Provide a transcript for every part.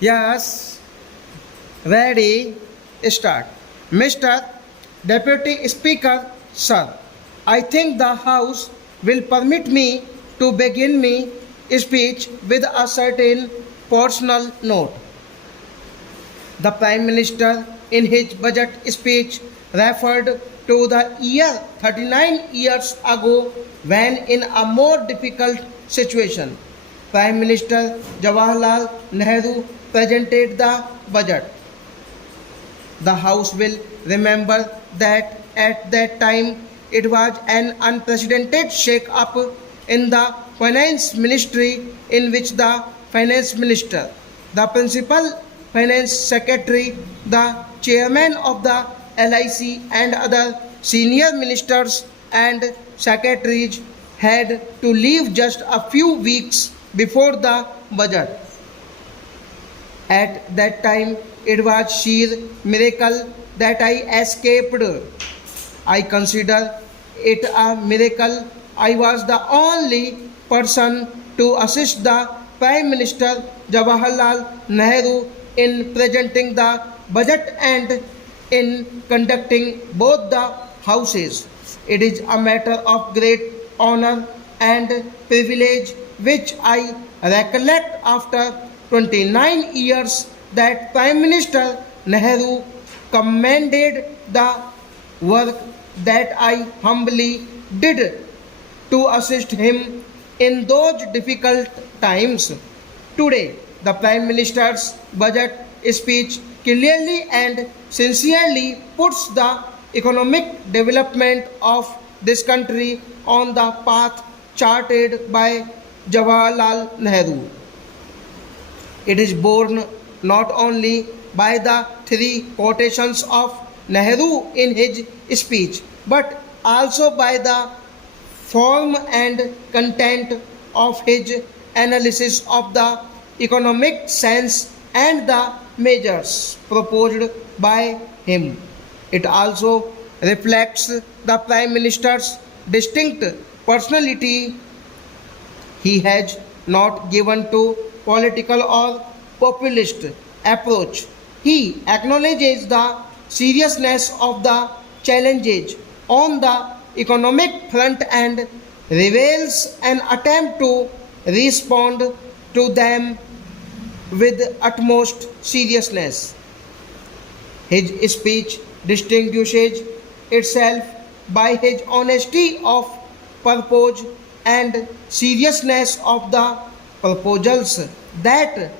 Yes, ready, start. Mr. Deputy Speaker, sir, I think the House will permit me to begin my speech with a certain personal note. The Prime Minister, in his budget speech, referred to the year 39 years ago when, in a more difficult situation, Prime Minister Jawaharlal Nehru presented the budget. The House will remember that at that time it was an unprecedented shake up in the finance ministry, in which the finance minister, the principal finance secretary, the chairman of the LIC, and other senior ministers and secretaries had to leave just a few weeks before the budget. At that time, it was sheer miracle that I escaped. I consider it a miracle I was the only person to assist the Prime Minister Jawaharlal Nehru in presenting the budget and in conducting both the houses. It is a matter of great honor and privilege which I recollect after 29 years that Prime Minister Nehru commended the work that I humbly did to assist him in those difficult times. Today, the Prime Minister's budget speech clearly and sincerely puts the economic development of this country on the path charted by Jawaharlal Nehru. It is borne not only by the three quotations of Nehru in his speech, but also by the form and content of his analysis of the economic sense and the measures proposed by him. It also reflects the Prime Minister's distinct personality. He has not given to political or populist approach. He acknowledges the seriousness of the challenges on the economic front and reveals an attempt to respond to them with utmost seriousness. His speech distinguishes itself by his honesty of purpose and seriousness of the proposals that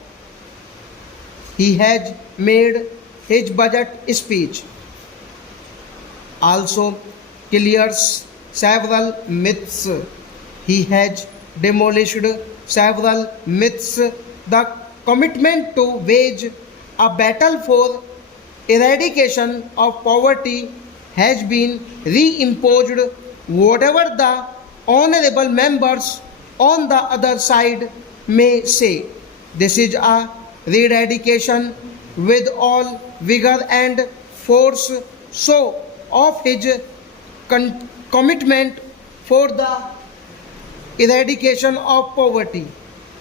he has made. His budget speech also clears several myths. He has demolished several myths. The commitment to wage a battle for eradication of poverty has been reimposed, whatever the honorable members on the other side may say. This is a eradication with all vigor and force, so of his commitment for the eradication of poverty.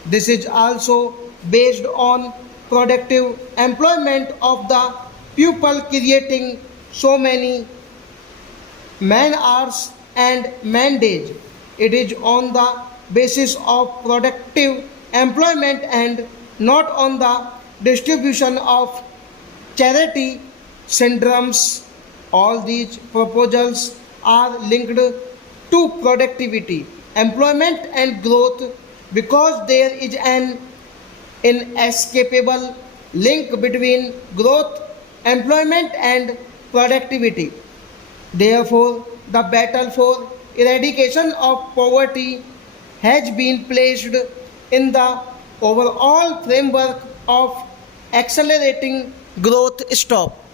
This is also based on productive employment of the people, creating so many man hours and man days. It is on the basis of productive employment and not on the distribution of charity syndromes. All these proposals are linked to productivity, employment, and growth because there is an inescapable link between growth, employment, and productivity. Therefore, the battle for eradication of poverty has been placed in the overall framework of accelerating growth. Stop.